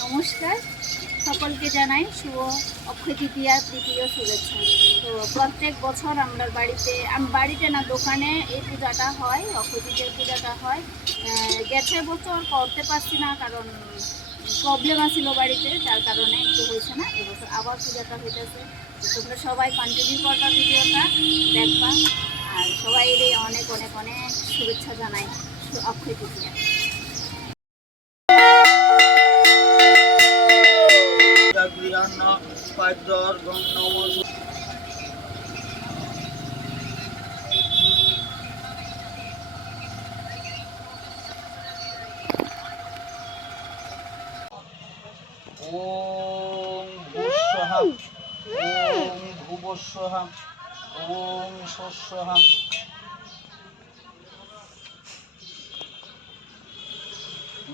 নমস্কার, সকলকে জানাই শুভ অক্ষয় তৃতীয়ার তৃতীয় শুভেচ্ছা। তো প্রত্যেক বছর আমরা বাড়িতে না দোকানে এই পূজাটা হয়, অক্ষয় তৃতীয়ার পূজাটা হয়। গেছে বছর করতে পারছি না, কারণ প্রবলেম আসছিল বাড়িতে, যার কারণে একটু হয়েছে না। এবছর আবার পূজাটা হইতেছে। তোমরা সবাই কন্টিনিউ করবা, ভিডিওটা দেখবা, আর সবাই অনেক অনেক অনেক শুভেচ্ছা জানাই অক্ষয় তৃতীয়া। ওম ভূস্বহা ওম ভুবস্বহা ওম স্বস্বহা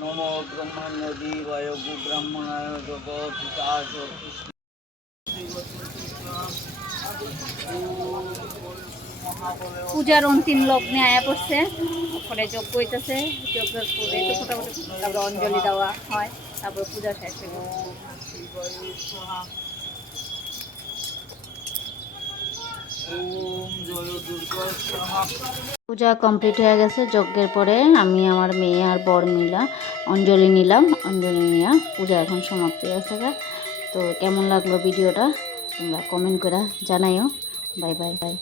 নমো ব্রহ্মণ্য জীবায় গো ব্রাহ্মণায় জগৎ কৃষ্ণ। পূজার অন্তিম লগ্নে আয়া পড়ছে, ওখানে যজ্ঞ হইতেছে। যজ্ঞের পরে তো মোটামুটি তারপরে অঞ্জলি দেওয়া হয়, তারপর পূজা শেষ হয়ে গেল। পূজা কমপ্লিট হয়ে গেছে। যজ্ঞের পরে আমি আমার মেয়ে আর বর মিলা অঞ্জলি নিলাম। অঞ্জলি নেওয়া পূজা এখন সমাপ্তি হয়েছে। তো কেমন লাগলো ভিডিওটা তোমরা কমেন্ট করে জানাইও। Bye bye bye.